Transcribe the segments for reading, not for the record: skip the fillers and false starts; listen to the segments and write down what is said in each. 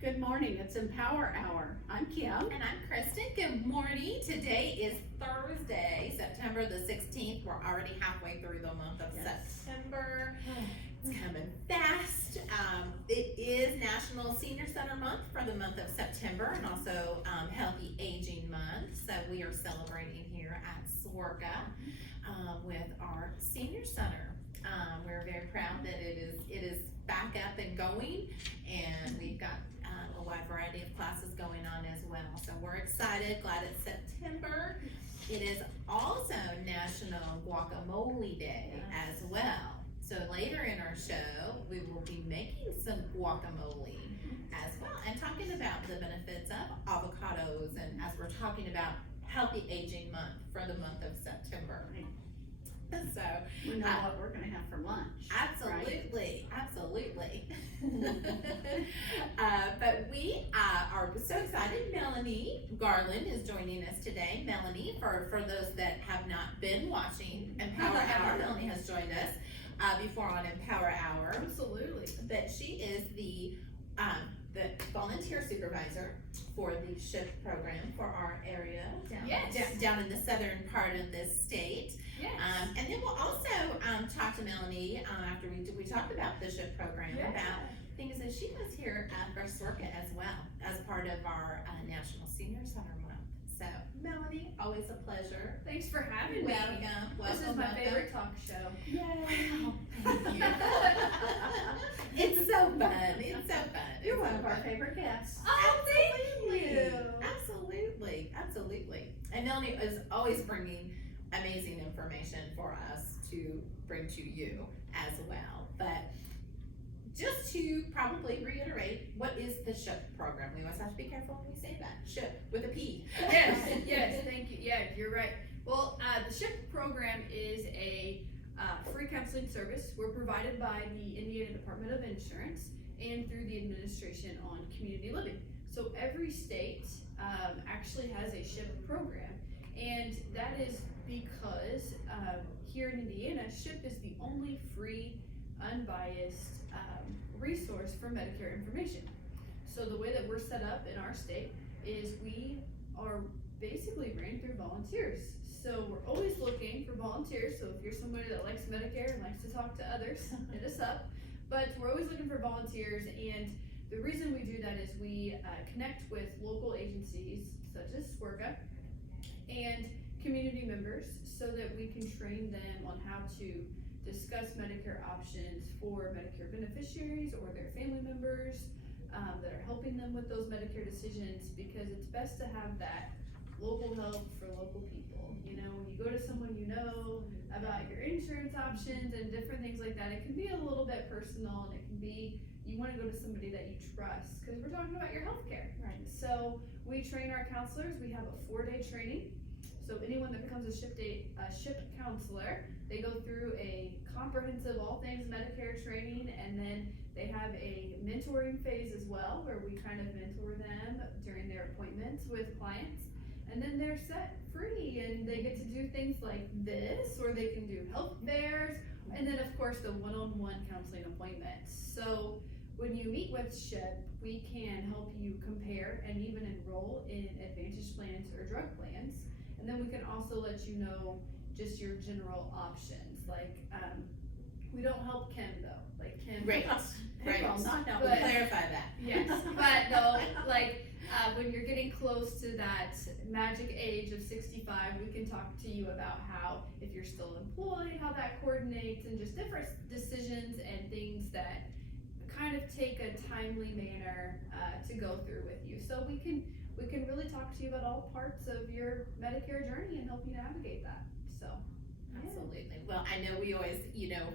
Good morning, it's Empower Hour. I'm Kim. And I'm Kristen. Good morning. Today is Thursday, September the 16th. We're already halfway through the month of September. It's coming fast. It is National Senior Center Month for the month of September, and also Healthy Aging Month. So we are celebrating here at SWRCA with our Senior Center. We're very proud that it is back up and going, and we've got a wide variety of classes going on as well. So we're excited, glad it's September. It is also National Guacamole Day as well. So later in our show, we will be making some guacamole as well and talking about the benefits of avocados, and as we're talking about Healthy Aging Month for the month of September. So we know what we're gonna have for lunch. Absolutely, right? Absolutely. But we are so excited. Melanie Garland is joining us today. Melanie, for those that have not been watching Empower Hour, Melanie has joined us before on Empower Hour. Absolutely. But she is the volunteer supervisor for the SHIP program for our area down in the southern part of the state. Yes. And then we'll also talk to Melanie after we talk about the SHIP program about things that she does here for SWRCA as well as part of our National Senior Center Month. So Melanie, always a pleasure. Thanks for having me. Welcome. This is my favorite talk show. Yay! Wow, thank you. It's so fun. It's so fun. You're one of our favorite guests. Oh, thank you. Absolutely. And Melanie is always bringing amazing information for us to bring to you as well. But just to probably reiterate, what is the SHIP program? We always have to be careful when we say that. SHIP with a P. Yes, thank you. Yeah, you're right. Well, the SHIP program is a free counseling service. We're provided by the Indiana Department of Insurance and through the Administration on Community Living. So every state actually has a SHIP program, and that is because here in Indiana, SHIP is the only free, unbiased resource for Medicare information. So the way that we're set up in our state is we are basically ran through volunteers. So we're always looking for volunteers. So if you're somebody that likes Medicare and likes to talk to others, hit us up. But we're always looking for volunteers, and the reason we do that is we connect with local agencies such as SWRCA and community members so that we can train them on how to discuss Medicare options for Medicare beneficiaries or their family members that are helping them with those Medicare decisions, because it's best to have that local help for local people. You know, when you go to someone you know about your insurance options and different things like that, it can be a little bit personal, and it can be, you want to go to somebody that you trust, because we're talking about your health care. Right. So we train our counselors. We have a 4-day training. So anyone that becomes a SHIP counselor, they go through a comprehensive all things Medicare training, and then they have a mentoring phase as well, where we kind of mentor them during their appointments with clients. And then they're set free, and they get to do things like this, or they can do health fairs, and then of course the one-on-one counseling appointments. So when you meet with SHIP, we can help you compare and even enroll in Advantage plans or drug plans. And then we can also let you know just your general options. Like, we don't help Kim though. Like Kim. Right. Well, not help. But- Clarify that. Yes, but no, like, when you're getting close to that magic age of 65, we can talk to you about how, if you're still employed, how that coordinates, and just different decisions and things that kind of take a timely manner to go through with you. So we can really talk to you about all parts of your Medicare journey and help you navigate that. So. Absolutely. Well, I know we always,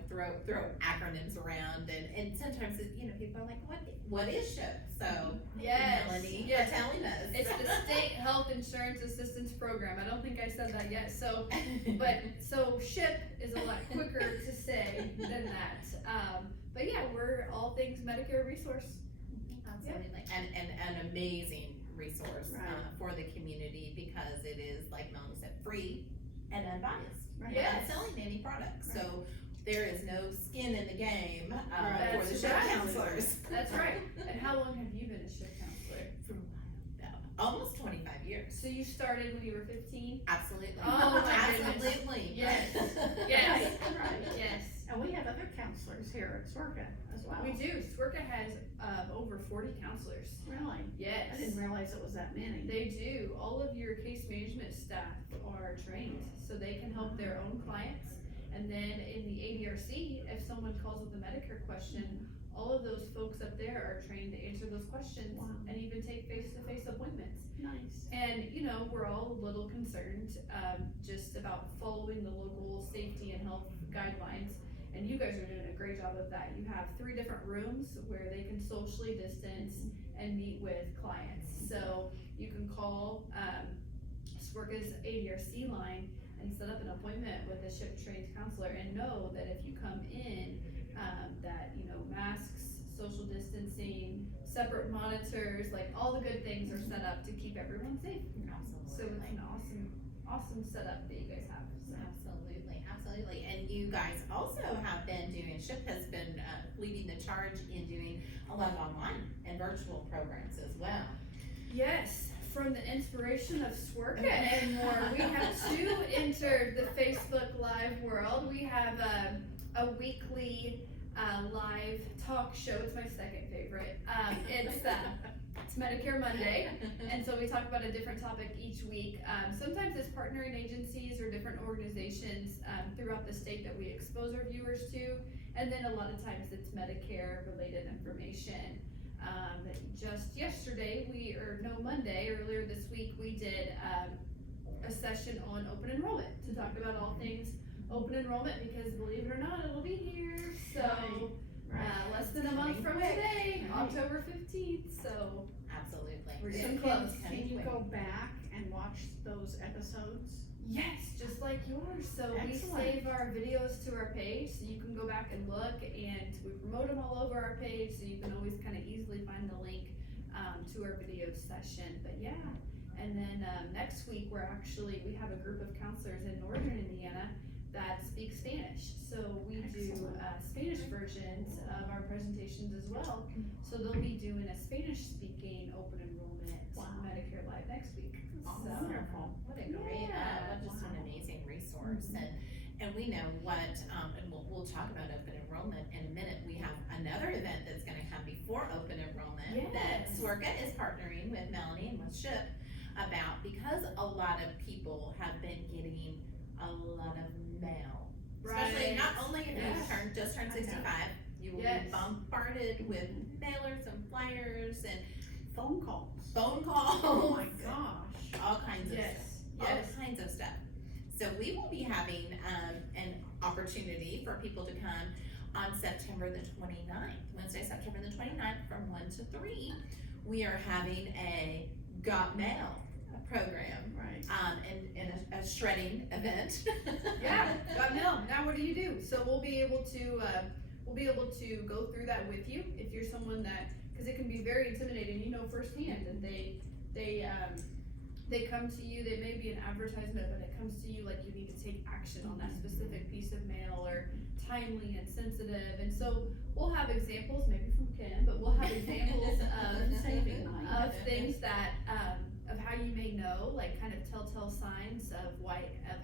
throw acronyms around, and sometimes people are like, what is SHIP? So Yes. Melanie, Yes. you're telling us. It's the State Health Insurance Assistance Program. I don't think I said that yet. So SHIP is a lot quicker to say than that. But yeah, we're all things Medicare resource. Absolutely. And an amazing resource for the community, because it is, like Melanie said, free and unbiased. Right. We're not Yes. selling any products. Right. So there is no skin in the game for the That's SHIP right. counselors. That's right. And how long have you been a SHIP counselor? For almost 25 years. So you started when you were 15? Absolutely. Oh my goodness. Absolutely. Yes. Right, Yes. right. Yes. And we have other counselors here at SWRCA as well. We do. SWRCA has over 40 counselors. Really? Yes. I didn't realize it was that many. They do. All of your case management staff are trained, so they can help their own clients. And then in the ADRC, if someone calls with a Medicare question, all of those folks up there are trained to answer those questions Wow. and even take face-to-face appointments. Nice. And, you know, we're all a little concerned, just about following the local safety and health guidelines. And you guys are doing a great job of that. You have 3 different rooms where they can socially distance and meet with clients. So you can call, SWRCA's ADRC line and set up an appointment with a SHIP trained counselor and know that if you come in, that, you know, masks, social distancing, separate monitors, like all the good things are set up to keep everyone safe. So it's an awesome setup that you guys have. So. Absolutely. And you guys also have been doing, SHIP has been leading the charge in doing a lot of online and virtual programs as well. Yes, from the inspiration of SWRCA and more, we have 2 entered the Facebook Live world. We have a weekly live talk show. It's my second favorite. It's Medicare Monday, and so we talk about a different topic each week. Sometimes it's partnering agencies or different organizations throughout the state that we expose our viewers to, and then a lot of times it's Medicare related information. Just yesterday, Monday, earlier this week, we did a session on open enrollment to talk about all things open enrollment, because believe it or not, it'll be here. So less than a month from today, October 15th. So Absolutely. we're So getting close. can you go back and watch those episodes? Yes, just like yours. So we Excellent. save our videos to our page, so you can go back and look, and we promote them all over our page, so you can always kind of easily find the link to our video session. But yeah, and then next week we have a group of counselors in Northern Indiana that speak Spanish. So we do Spanish versions of our presentations as well. So they'll be doing a Spanish speaking open enrollment Medicare Live next week. So, Wonderful. What a great, just an amazing resource. And we know what, and we'll talk about open enrollment in a minute. We have another event that's gonna come before open enrollment that Yes. SWRCA is partnering with Melanie and with SHIP about, because a lot of people have been getting a lot of mail. Especially Right. not only if Yes. you just turned 65, you will Yes. be bombarded with mailers and flyers and Phone calls. phone calls. Oh my gosh. All kinds of Yes. stuff. All kinds of stuff. So we will be having an opportunity for people to come on September the 29th, Wednesday, September the 29th from 1 to 3. We are having a Got Mail program, Right. and a shredding event. Yeah, got mail. Now what do you do? So we'll be able to go through that with you if you're someone that, because it can be very intimidating, you know firsthand, and they come to you, they may be an advertisement, but it comes to you like you need to take action on that specific piece of mail, or timely and sensitive. And so we'll have examples, maybe from Kim, but we'll have examples of things that of how you may know, like kind of telltale signs of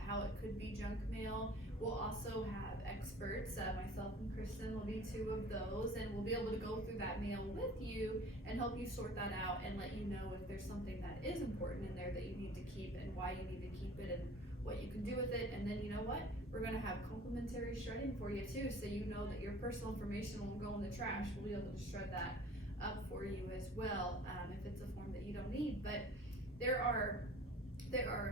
how it could be junk mail. We'll also have experts, myself and Kristen will be 2 of those, and we'll be able to go through that mail with you and help you sort that out and let you know if there's something that is important in there that you need to keep and why you need to keep it and what you can do with it. And then you know what? We're gonna have complimentary shredding for you too, so you know that your personal information won't go in the trash. We'll be able to shred that up for you as well, if it's a form that you don't need. But there are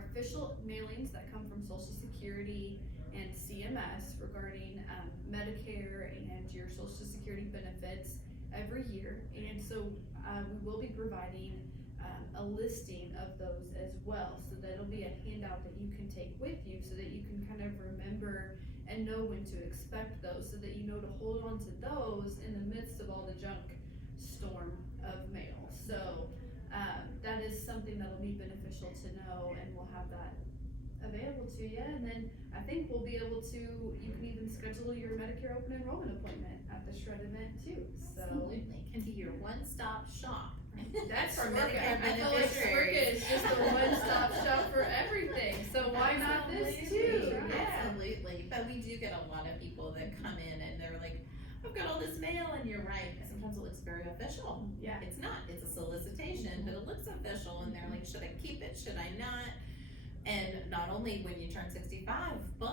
official mailings that come from Social Security and CMS regarding Medicare and your Social Security benefits every year, and so we will be providing a listing of those as well, so that'll be a handout that you can take with you, so that you can kind of remember and know when to expect those, so that you know to hold on to those in the midst of all the junk storm of mail. So that is something that'll be beneficial to know, and we'll have that available to you. And then I think we'll be able to, you can even schedule your Medicare open enrollment appointment at the Shred event too, so. Absolutely, can be your one-stop shop. That's For Swerka. Medicare I feel like Swerka beneficiaries. is just a one-stop shop for everything, so why not this too? Absolutely, Yeah. Absolutely, but we do get a lot of people that come in and they're like, I've got all this mail, and you're right, sometimes it looks very official. Yeah. It's not, it's a solicitation, but it looks official, and they're like, should I keep it, should I not? And not only when you turn 65, but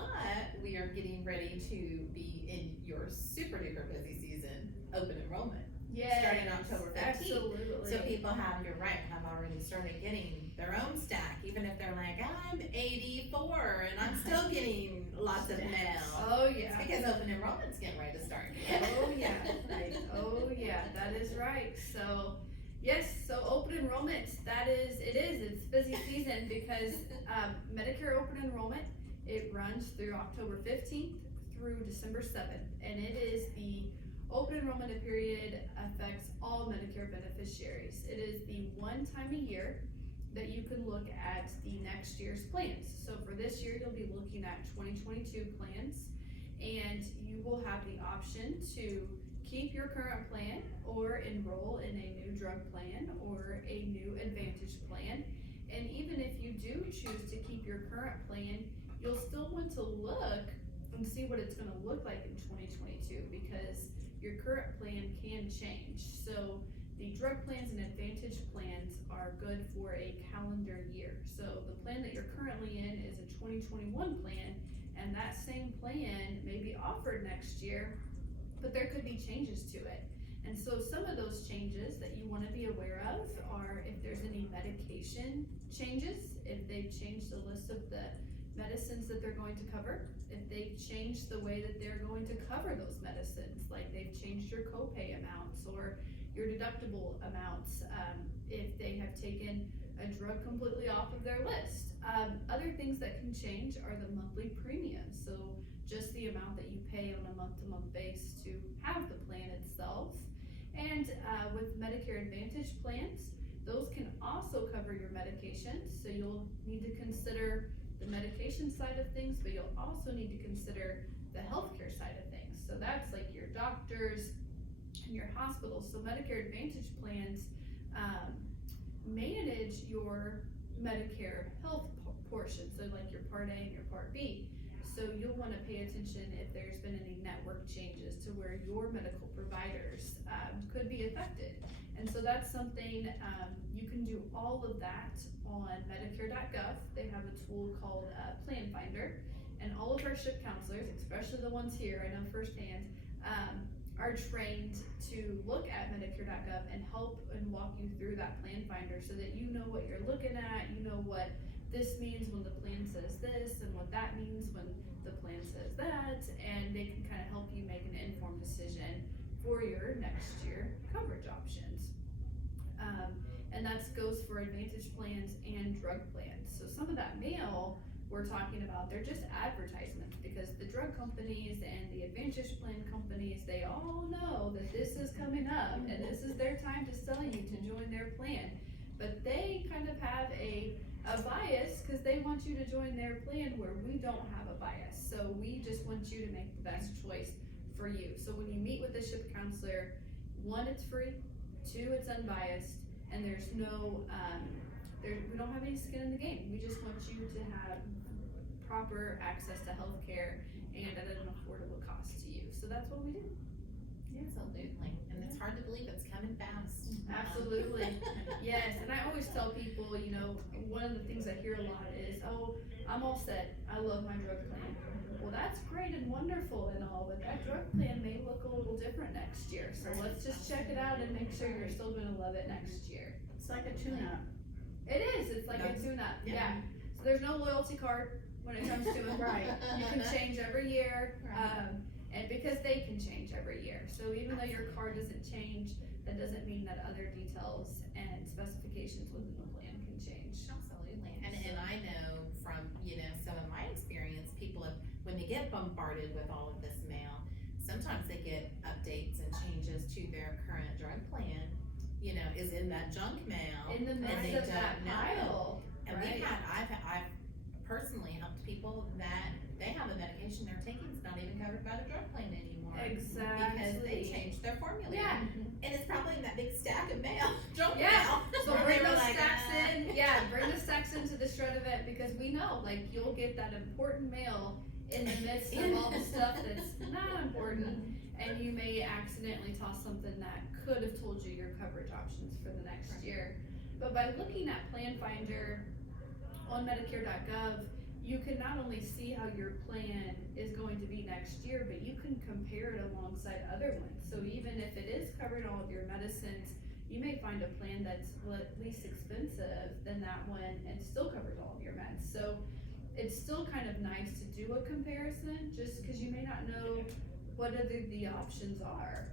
we are getting ready to be in your super duper busy season, open enrollment. Yes, Starting October 15th. absolutely. So people have, you're right, have already started getting their own stack, even if they're like, I'm 84 and I'm still getting lots of mail. Oh, It's yeah. because open enrollment's getting ready to start. Oh, yeah, right. Oh, yeah, that is right. So, yes, so open enrollment, it's busy season because, Medicare open enrollment, it runs through October 15th through December 7th. And it is the open enrollment period affects all Medicare beneficiaries. It is the one time a year that you can look at the next year's plans. So for this year, you'll be looking at 2022 plans, and you will have the option to keep your current plan or enroll in a new drug plan or a new Advantage plan. And even if you do choose to keep your current plan, you'll still want to look and see what it's gonna look like in 2022 because your current plan can change. So the drug plans and Advantage plans are good for a calendar year. So the plan that you're currently in is a 2021 plan, and that same plan may be offered next year, but there could be changes to it. And so some of those changes that you wanna be aware of are if there's any medication changes, if they've changed the list of the medicines that they're going to cover, if they've changed the way that they're going to cover those medicines, like they've changed your copay amounts or your deductible amounts, if they have taken a drug completely off of their list. Other things that can change are the monthly premiums, so just the amount that you pay on a month-to-month base to have the plan itself. And with Medicare Advantage plans, those can also cover your medications, so you'll need to consider the medication side of things, but you'll also need to consider the healthcare side of things. So that's like your doctors and your hospitals. So Medicare Advantage plans manage your Medicare health portion, so like your Part A and your Part B. So you'll want to pay attention if there's been any network changes to where your medical providers could be affected. And so that's something, you can do all of that on Medicare.gov. They have a tool called Plan Finder, and all of our SHIP counselors, especially the ones here, I know firsthand, are trained to look at Medicare.gov and help and walk you through that Plan Finder so that you know what you're looking at, you know what this means when the plan says this and what that means when the plan says that, and they can kind of help you make an informed decision for your next year coverage options. And that goes for Advantage plans and drug plans. So some of that mail we're talking about, they're just advertisements because the drug companies and the Advantage plan companies, they all know that this is coming up and this is their time to sell you to join their plan. But they kind of have a bias because they want you to join their plan where we don't have a bias. So we just want you to make the best choice for you. So when you meet with a SHIP counselor, 1, it's free, 2, it's unbiased, and there's no, we don't have any skin in the game. We just want you to have proper access to healthcare and at an affordable cost to you. So that's what we do. Absolutely, and it's hard to believe it's coming fast. Absolutely. Yes, and I always tell people, you know, one of the things I hear a lot is, oh, I'm all set, I love my drug plan. Well, that's great and wonderful and all, but that drug plan may look a little different next year. So let's just check it out and make sure you're still gonna love it next year. It's like a tune-up. It is, it's like a tune-up, yeah. yeah. So there's no loyalty card when it comes to it. Right. You can change every year, Right. and because they can change every year. So even though your card doesn't change, that doesn't mean that other details and specifications within the plan can change. Absolutely, and I know from, you know, some of my experience, people have, when they get bombarded with all of this mail, sometimes they get updates and changes to their current drug plan, you know, is in that junk mail. In the And they midst of that don't know. pile, And right? I've personally helped people that they have a medication they're taking that's not even covered by the drug plan anymore. Exactly. Because they changed their formula. Yeah. And it's probably in that big stack of mail, junk Yeah. mail. So Where bring they were those like, stacks "Ah." in. Yeah, bring the stacks into the shred event because we know, like, you'll get that important mail in the midst of all the stuff that's not important, and you may accidentally toss something that could have told you your coverage options for the next year. But by looking at Plan Finder on Medicare.gov, you can not only see how your plan is going to be next year, but you can compare it alongside other ones. So even if it is covered all of your medicines, you may find a plan that's least expensive than that one and still covers all of your meds. So it's still kind of nice to do a comparison, just because you may not know what the options are.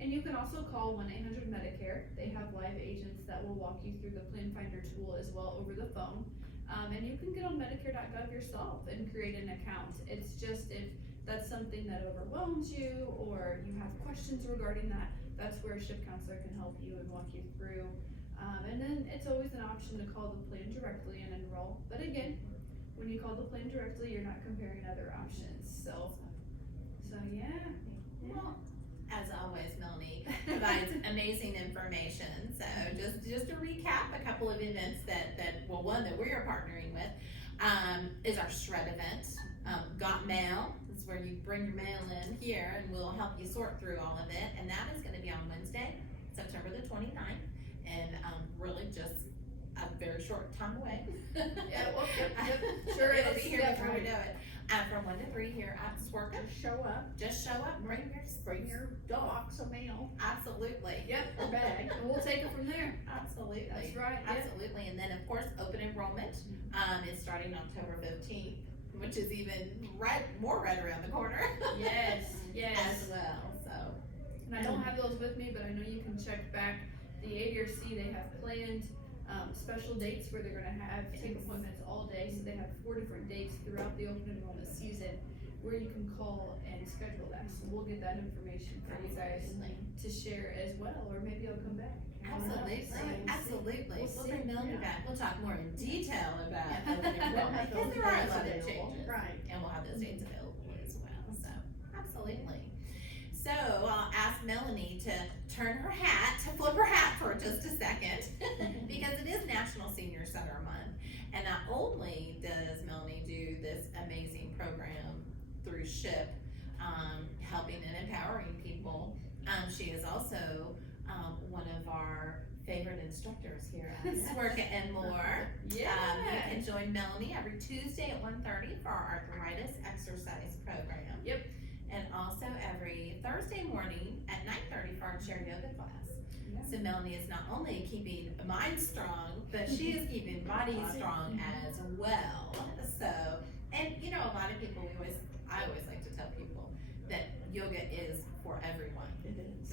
And you can also call 1-800-MEDICARE. They have live agents that will walk you through the Plan Finder tool as well over the phone. And you can get on Medicare.gov yourself and create an account. It's just if that's something that overwhelms you or you have questions regarding that, that's where a SHIP counselor can help you and walk you through. And then it's always an option to call the plan directly and enroll. But again, when you call the plan directly, you're not comparing other options. So yeah. Well, as always, Melanie provides amazing information. So just to recap, a couple of events well, one that we are partnering with is our shred event. Got Mail is where you bring your mail in here and we'll help you sort through all of it. And that is going to be on Wednesday, September the 29th. And really just a very short time away. Yeah, well, yep, sure It'll is. be here Yep. before we know it. From 1 to 3 here at Swerka. Just show up, bring your box of mail. Absolutely. Yep, or bag, and we'll take it from there. Absolutely. That's right, yeah. Absolutely. And then of course, open enrollment, is starting October 15th, which is even right around the corner. Yes, yes. As well, so. And I don't have those with me, but I know you can check back the ADRC, they have planned, special dates where they're gonna have take appointments all day, so they have 4 different dates throughout the open enrollment season where you can call and schedule that, so we'll get that information for you guys to share as well, or maybe I'll come back. Absolutely, absolutely. We'll We'll see. bring Melanie back. We'll talk more in detail about Yeah. open enrollment, because there are a lot of Available. changes. Right. And we'll have those dates available as well, so, absolutely. So I'll ask Melanie to flip her hat for just a second, because it is National Senior Center Month. And not only does Melanie do this amazing program through SHIP, helping and empowering people, she is also one of our favorite instructors here at Swerka and More. Yeah. You can join Melanie every Tuesday at 1:30 for our arthritis exercise program. Yep. And also every Thursday morning at 9:30 for our chair yoga class. Yeah. So Melanie is not only keeping mind strong, but she is keeping body strong as well. So, and you know, a lot of people, I always like to tell people that yoga is for everyone. It is.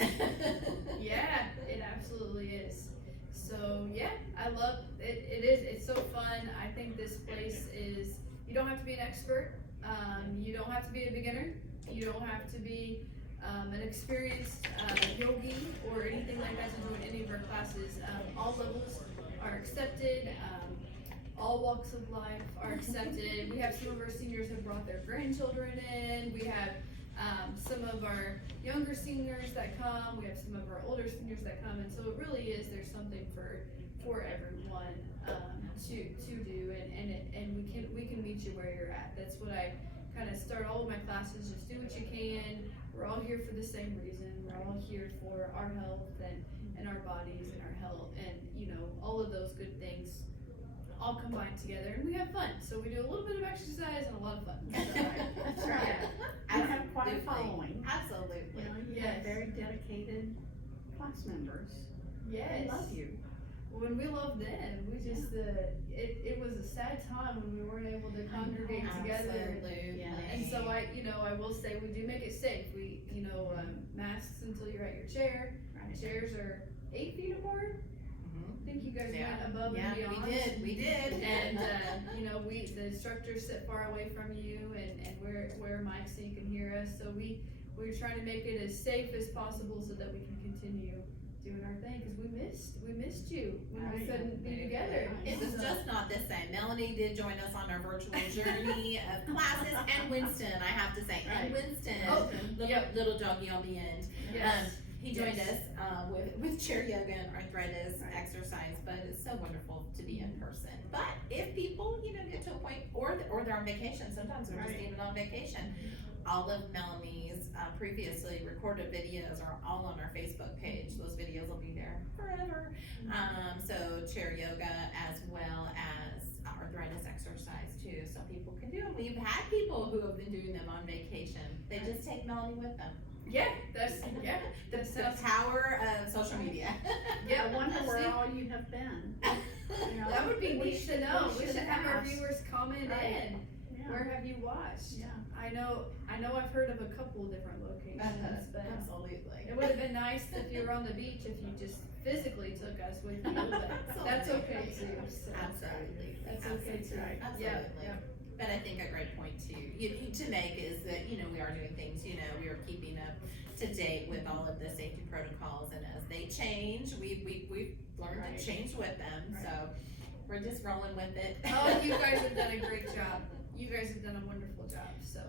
Yeah, it absolutely is. So yeah, I love it. It's so fun. I think this place is, you don't have to be an expert. You don't have to be a beginner. You don't have to be an experienced yogi or anything like that to join any of our classes. All levels are accepted. All walks of life are accepted. We have some of our seniors have brought their grandchildren in. We have some of our younger seniors that come. We have some of our older seniors that come, and so it really is. There's something for everyone to do, and we can meet you where you're at. That's what I kind of start all of my classes. Just do what you can. We're all here for the same reason. We're all here for our health and our bodies and our health, and you know, all of those good things all combined together, and we have fun. So we do a little bit of exercise and a lot of fun. That's right. That's right. I have quite a Absolutely. following. Absolutely. You know, you Yes. have very dedicated class members. Yes. They love you. When we loved them, we just it was a sad time when we weren't able to congregate together. Absolutely. And so I will say we do make it safe. We masks until you're at your chair. Right. Chairs are 8 feet apart. I think you guys Yeah. went above Yeah, and beyond. we did. And the instructors sit far away from you and wear mics so you can hear us. So we're trying to make it as safe as possible so that we can continue doing our thing, because we missed. We missed you when we I couldn't be know. together. It was So- just not the same. Melanie did join us on our virtual journey of classes, and Winston, I have to say, and Right. Winston, Oh, little doggy on the end. yes. He joined Yes. us with chair yoga and arthritis Right. exercise, but it's so wonderful to be in person. But if people, get to a point, or they're on vacation, sometimes they're just Right. even on vacation. All of Melanie's previously recorded videos are all on our Facebook page. Those videos will be there forever. So chair yoga as well as arthritis exercise too, so people can do them. We've had people who have been doing them on vacation. They just take Melanie with them. Yeah, that's, yeah, The that sounds, power of social media. yeah. I wonder where see, all you have been. You know, That would be we neat to should- know. we We should should have our ask. viewers comment Right. in. Yeah. Where have you watched? Yeah. I know I've heard of a couple different locations, but Absolutely. it would have been nice if you were on the beach, if you just physically took us with you, but that's okay too. So. Absolutely. That's okay too. Right. Yeah, Absolutely. yeah. But I think a great point to make is that, we are doing things, we are keeping up to date with all of the safety protocols, and as they change, we've learned Right. to change with them, Right. so we're just rolling with it. Oh, you guys have done a great job. You guys have done a wonderful job, so.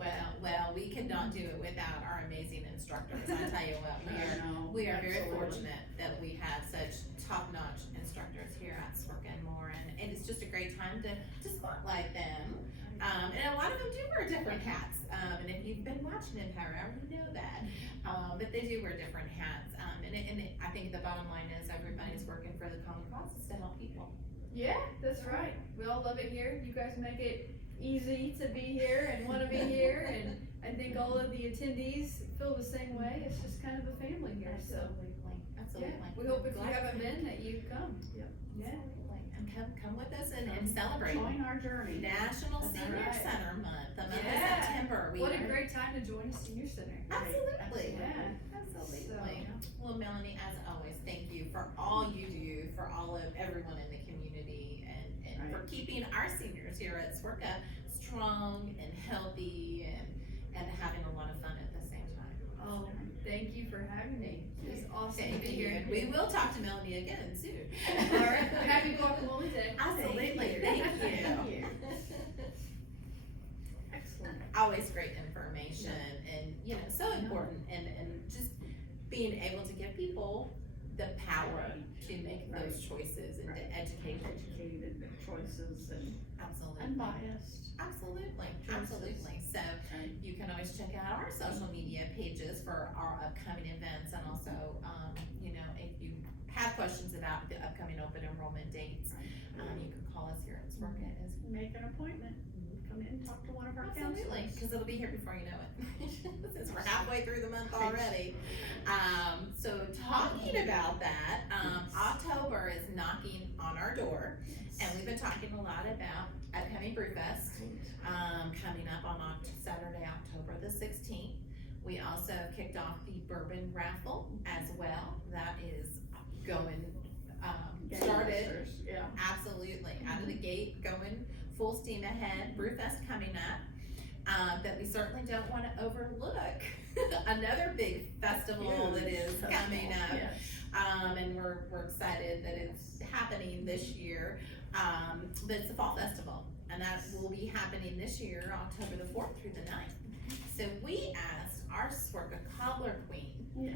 Well, we could not do it without our amazing instructors. I tell you what, I know. we are very Absolutely. fortunate that we have such top-notch instructors here at Swerk and More, and it's just a great time to spotlight them. And a lot of them do wear different hats, and if you've been watching Empower Hour, you know that. But they do wear different hats, I think the bottom line is everybody's working for the common cause, is to help people. Yeah, that's right. We all love it here. You guys make it easy to be here and wanna be here, and I think all of the attendees feel the same way. It's just kind of a family here, so. Absolutely. Yeah, we hope if you Glad- haven't been, that you come. Yeah. Absolutely. And come with us and celebrate Join our journey. National That's Senior right. Center Month, the month of Yeah. September. We What a are- great time to join a senior center. Absolutely. Yeah. Absolutely. So- Well, Melanie, as always, thank you for all you do for all of everyone in the community and for keeping our seniors here at Swerka strong and healthy and having a lot of fun at the same time. Oh, thank you for having me. It's awesome to Thank be you. here. And we will talk to Melanie again soon. All right, happy guacamole day. Absolutely. Thank you. Excellent. Always great information and, so important and just being able to give people the power to make those choices and to Right. educate them. Educated choices and Absolutely. unbiased. Absolutely, Choices. absolutely. So Right. you can always check out our social media pages for our upcoming events and also, if you have questions about the upcoming open enrollment dates, you can call us here at Swerka as well. Make an appointment. Come in and talk to one of our Absolutely, counselors. because it'll be here before you know it, since we're halfway through the month already. So talking about that, October is knocking on our door, and we've been talking a lot about upcoming Brewfest, coming up on Saturday, October the 16th. We also kicked off the bourbon raffle as well. That is going, started Gangbusters, yeah. absolutely out of the gate, going full steam ahead. Brewfest coming up, that we certainly don't want to overlook. Another big festival that is coming up, Yes. and we're excited that it's happening this year. But it's the Fall Festival, and that will be happening this year, October the 4th through the 9th. So we asked our Swerka Cobbler Queen, Yes.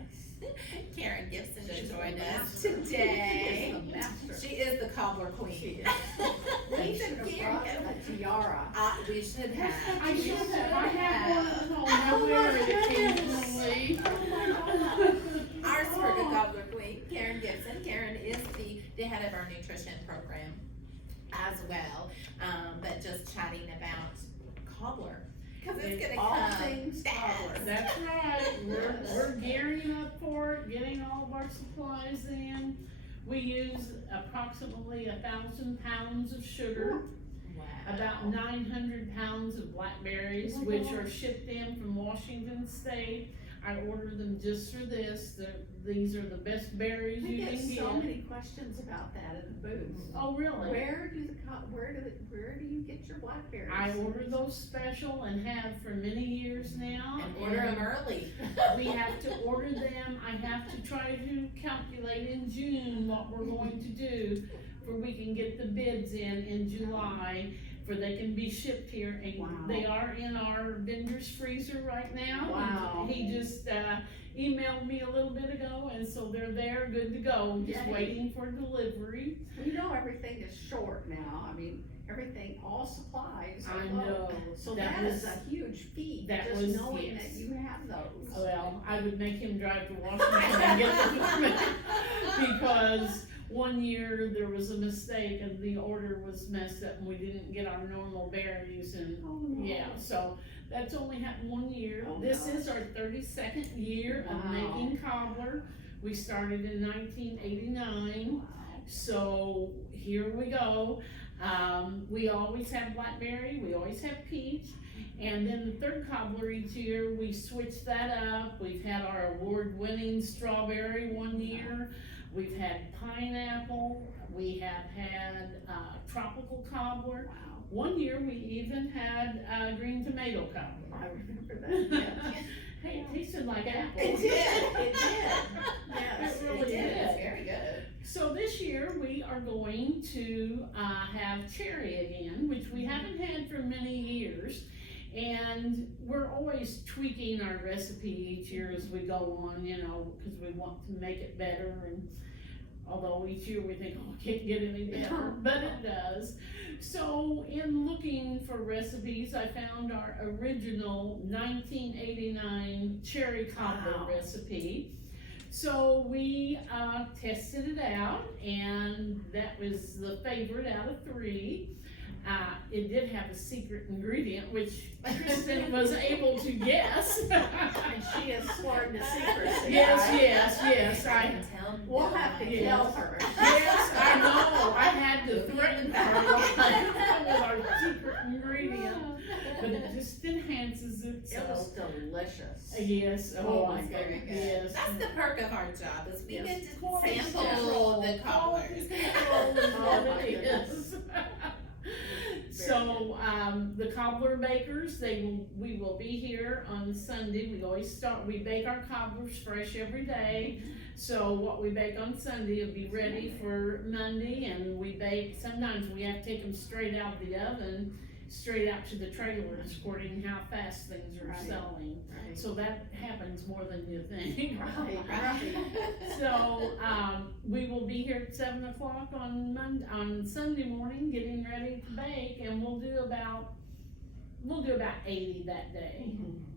Karen Gibson, to She's the join us master. today. She is the master. She is the cobbler queen. She is. We We should should have Karen brought Gibson. a tiara. We should have. I We should should have. I have one at home. I Oh wear my it goodness. occasionally. Our Swerka Cobbler Queen, Karen Gibson. Karen is the head of our nutrition program as well, but just chatting about cobbler. Cause it's gonna All come things cobbler. fast. That's right, we're gearing up for it, getting all of our supplies in. We use approximately 1,000 pounds of sugar, Wow. about 900 pounds of blackberries, Oh my which God. are shipped in from Washington State. I ordered them just for this. These are the best berries We you get can so get. many questions about that in the booth. Oh, really? Where do you get your blackberries? I order those special and have for many years now. And order them early. We have to order them. I have to try to calculate in June what we're going to do, for we can get the bids in July, for they can be shipped here, and Wow. they are in our vendor's freezer right now. Wow. He just, emailed me a little bit ago, and so they're there, good to go, just Yay. waiting for delivery. You know, everything is short now, I mean, everything, all supplies are I low. know. So That that is was- a huge feat, that just was- knowing yes. that you have those. Well, I would make him drive to Washington and get them, because one year there was a mistake and the order was messed up and we didn't get our normal berries, and Oh, no. yeah, so that's only happened one year. Oh, This no. is our 32nd year of Wow. making cobbler. We started in 1989, Wow. so here we go. We always have blackberry, we always have peach, and then the third cobbler each year, we switch that up. We've had our award-winning strawberry one year, we've had pineapple, we have had, tropical cobbler. Wow, One year, we even had, green tomato cobbler. I remember that, yeah. Hey, it tasted like apple. It did, it did. Yes, It really It did, did. it's very good. So this year, we are going to, have cherry again, which we haven't had for many years. And we're always tweaking our recipe each year as we go on, you know, because we want to make it better. And although each year we think, oh, it can't get any better, but it does. So in looking for recipes, I found our original 1989 cherry cobbler Wow. recipe. So we tested it out, and that was the favorite out of 3. It did have a secret ingredient, which Kristen was able to guess. And she has sworn to secrecy. Yes, I I, can tell. We'll have to Yes. tell her. yes, I know, I had to threaten her with our secret ingredient, but it just enhances it, It was so. delicious. Yes, Oh oh my my It's very God, good. yes. That's the perk of our job, is we Yes. get to Quality sample control, the cobblers. quality control is Oh what my it is. So, the cobbler bakers, we will be here on Sunday. We bake our cobblers fresh every day. So what we bake on Sunday will be ready for Monday, and sometimes we have to take them straight out of the oven, straight out to the trailers, according to how fast things are Right. selling. Right. So that happens more than you think. Right. So, we will be here at 7 o'clock on Sunday morning, getting ready to bake, and we'll do about 80 that day.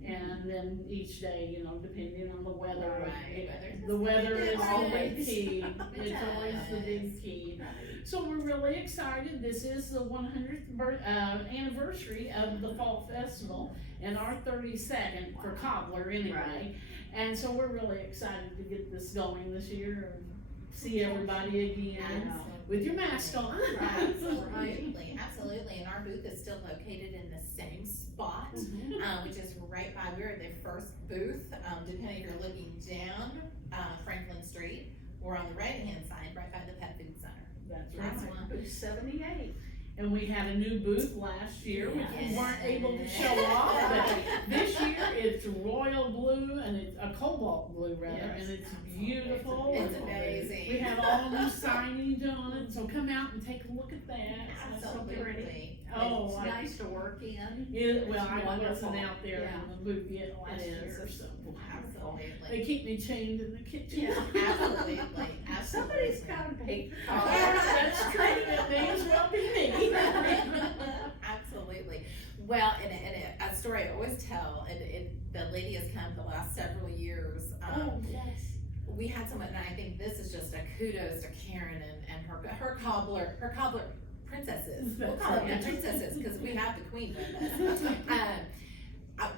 And then each day, you know, depending on the weather. Right, weather's The weather is the big Always. key, it's It always the big does. key. Right. So we're really excited. This is the 100th anniversary of the Fall Festival, and our 32nd for Cobbler anyway. Right. And so we're really excited to get this going this year and see everybody again with your mask on. Absolutely, absolutely, and our booth is still located in the same spot, which is right by, we're the first booth, depending if you're looking down, Franklin Street, or on the right-hand side, right by the Pet Food Center. That's That's right. one. Booth 78. And we had a new booth last year, which we Yes. weren't able to show off, but this year it's royal blue, and it's a cobalt blue rather, Yes. and it's beautiful. It's and amazing. We have all new signage on it, so come out and take a look at that. It's so pretty. Absolutely. Oh, It's I- nice to work in. Well, I Wonderful. wasn't out there Yeah. in the booth yet last It year, is. so. Absolutely. They keep me chained in the kitchen. Yeah. Absolutely, absolutely. Somebody's gotta pay for Oh, it. that's true, it may as well be me. Absolutely. Well, and a story I always tell, and the lady has come the last several years. Yes. We had someone, and I think this is just a kudos to Karen and her cobbler princesses. We'll That's call them right. the princesses because we have the queen with us.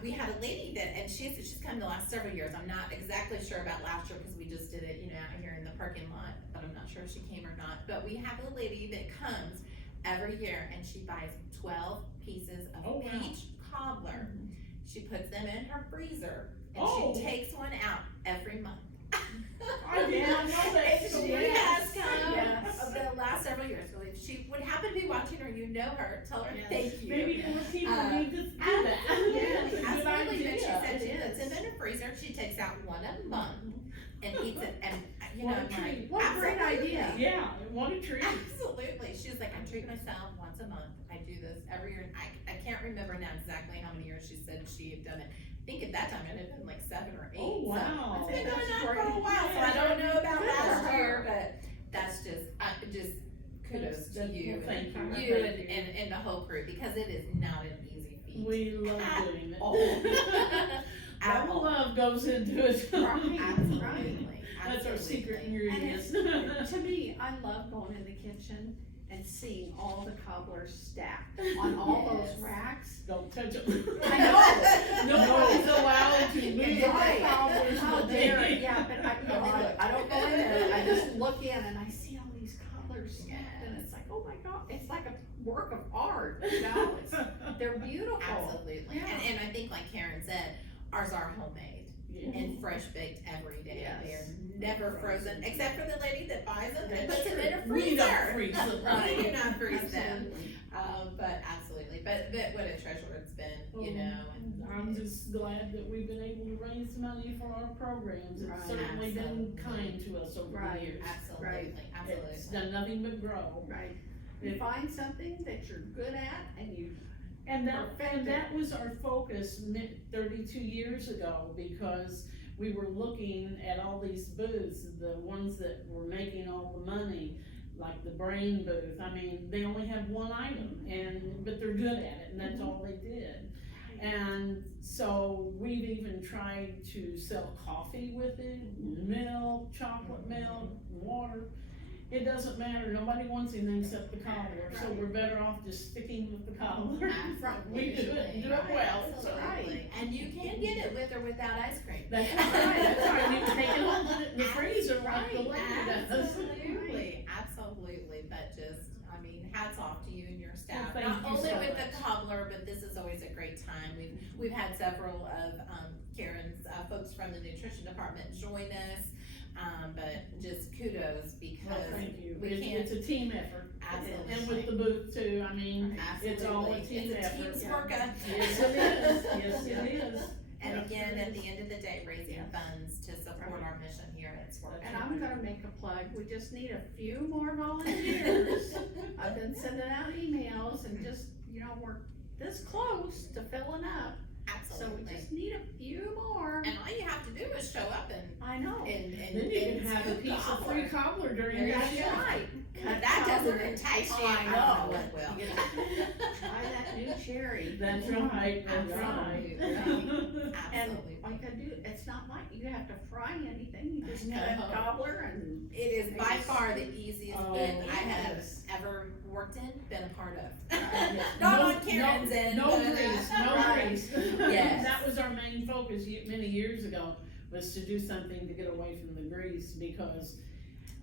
We had a lady that, and she's come the last several years. I'm not exactly sure about last year because we just did it, out here in the parking lot, but I'm not sure if she came or not. But we have a lady that comes every year and she buys 12 pieces of Oh, wow. peach cobbler. She puts them in her freezer, Oh. she takes one out every month. I did not know that And story. she has Yes, come yes. of the last several years. So if she would happen to be watching or you know her, tell her Yes. thank you. Maybe more people need to do that. Absolutely, That's a good absolutely. But she idea. said she It puts is. them in a freezer. She takes out one a month and eats it. And you know, What a I'm like, treat. What a great absolutely. idea. Yeah, what a treat. Absolutely. She's like, I treat myself once a month. I do this every year. I can't remember now exactly how many years she said she had done it. I think at that time it had been like 7 or 8. Oh, wow. So it's been going That's on for a great. while. So Yeah. I don't know about Good for last her. year, but that's just kudos to That's- you well, thank you. and Thank you you. and the whole crew because it is not an easy feat. We love doing it. all. At All all. love goes into it. Right. Absolutely. That's our secret Absolutely. ingredients. To me, I love going in the kitchen and seeing all the cobblers stacked on all those Yes. racks. Don't touch them. I know. Nobody's allowed to move Right. the cobblers How today. dare, yeah, but I don't go in there, I just look in and I see all these cobblers stacked and it's like, oh my God, it's like a work of art, you know, they're beautiful. Absolutely. Yeah. And I think like Karen said, ours are homemade Yeah. and fresh baked every day. Yes. They're never frozen, except for the lady that buys them and That's puts them in a true. We freezer. don't freeze them. We do not freeze them. Absolutely. But absolutely, but what a treasure it's been, you know, and I'm just glad that we've been able to raise money for our programs. It's Right. certainly been Absolutely. kind to us over Right. the years. absolutely, It's absolutely. done nothing but grow. Right, you It- find something that you're good at and you, And Perfect. that was our focus 32 years ago, because we were looking at all these booths, the ones that were making all the money, like the Brain booth. I mean, they only have one item, but they're good at it, and that's all they did. And so we've even tried to sell coffee with it, milk, chocolate milk, water. It doesn't matter, nobody wants anything except the cobbler, so we're better off just sticking with the cobbler. We do it, do it well. Absolutely. And you can get it with or without ice cream. That's right, that's right, you can take it home, put it in the freezer like the Right, lady does. absolutely, absolutely, but just, I mean, hats off to you and your staff. Well, Not thank you only so with much. the cobbler, but this is always a great time. We've had several of, Karen's, folks from the nutrition department join us. But just kudos Well, because thank you, we can't- it's a team effort. Absolutely. And with the booth too, I mean, it's all a Absolutely. team It's a effort. team worker. Yes, it is, yes, it is. And again, at the end of the day, raising funds to support our mission here at Spark. and I'm gonna make a plug, we just need a few more volunteers. I've been sending out emails and just, you know, we're this close to filling up, so we Absolutely. just need a few more. And all you have to do is show up and, I know. and. Then you can have a scoop the piece of cobbler. free cobbler during There your you shift. go. Right. If that doesn't entice you, I don't know what will. You gotta Try that new cherry. That's right, that's Absolutely. right. And Absolutely. all you gotta do, it's not like you have to fry anything, you just cut No. a cobbler and. It is by far the easiest Oh, booth I have yes. ever worked in, been a part of. Yes. Not No- on Karen's end. No but, grease, no Right. grease. Yes. That was our main focus many years ago, was to do something to get away from the grease, because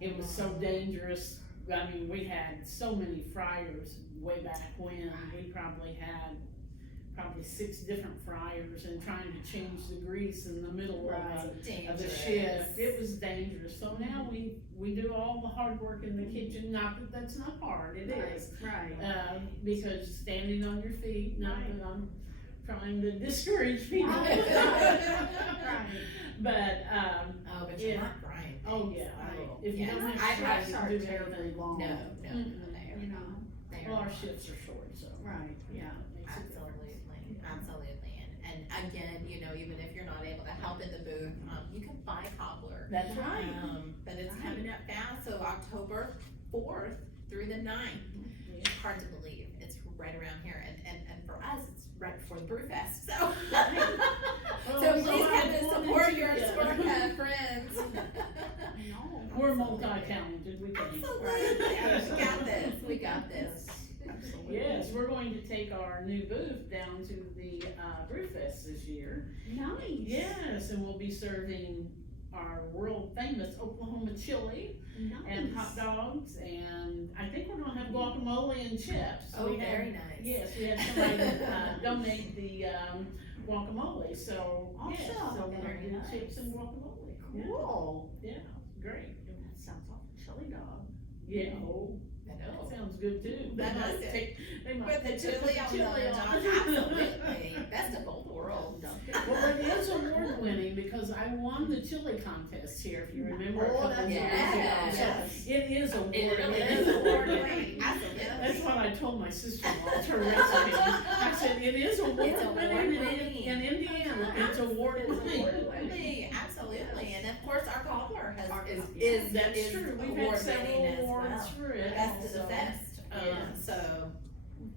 it was so dangerous. I mean, we had so many fryers way back when, we probably had 6 different fryers, and trying to change the grease in the middle of the Dangerous. shift, it was dangerous. So now we do all the hard work in the kitchen, not that that's not hard, it is. Right. Because standing on your feet, not that I'm trying to discourage people. Right. But, Oh, but you're Yeah. not Brian. oh yeah, Oh, if you yes. don't have I'd stripes, Shifts you are do terribly everything. long. No, Mm-mm. they You know, are Well, our not. shifts are short, so. right, yeah. Makes it tough. Absolutely, and again, you know, even if you're not able to help in the booth, you can buy cobbler. That's right. But it's Right. coming up fast, so October 4th through the 9th. Yeah. Hard to believe, it's right around here, and for us, it's right before the Brew Fest, so. Well, So so please I'm come and going support into your it. Spark friends. I know. We're multi-talented, we can. Absolutely, we got this, we got this. Absolutely. Yes, we're going to take our new booth down to the Brewfest this year. Nice. Yes, and we'll be serving our world famous Oklahoma chili Nice. and hot dogs, and I think we're gonna have guacamole and chips. Oh, We had- very nice. Yes, we had somebody donate the guacamole, so, yeah, Awesome. so we're Very gonna do nice. chips and guacamole. Yeah. Cool. Yeah, great. That sounds awful chili dog. Yeah, oh, I that know. sounds good too. That They does might it. take- They might With the take chili on chili the on. top, absolutely. Best of both worlds. Well, it is award winning because I won the chili contest here, if you remember. a Oh, couple that's of years right. ago. Yes. So it is award It really winning. is award winning, absolutely. That's what I told my sister-in-law, it's her recipe. I said, it is award It's winning award-winning. in Indiana, it's award winning. Absolutely, absolutely, and of course our cobbler Is- That's true, we've had several award-winning as awards well. for it. Best of the also. best, Yes. so,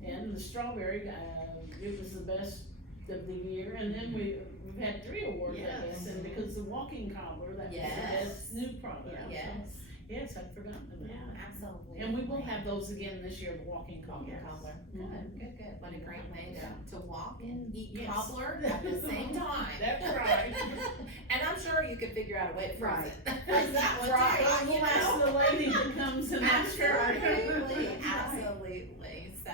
And the strawberry, it was the best of the year, and then we've had 3 awards, I Yes. guess, and because the walking cobbler, that was the Yes. best new product. So, yes, Yes, I'd forgotten about that. Yeah. absolutely. And we will have those again this year, the walking cobbler. Yes. Cobbler, Mhm. good, what a great way to walk and eat Yes. cobbler at the same time. That's right. And I'm sure you could figure out a way to freeze Right. it. That one Right. too, you We'll ask know? the lady that comes and asks her. Absolutely, Right. absolutely, so,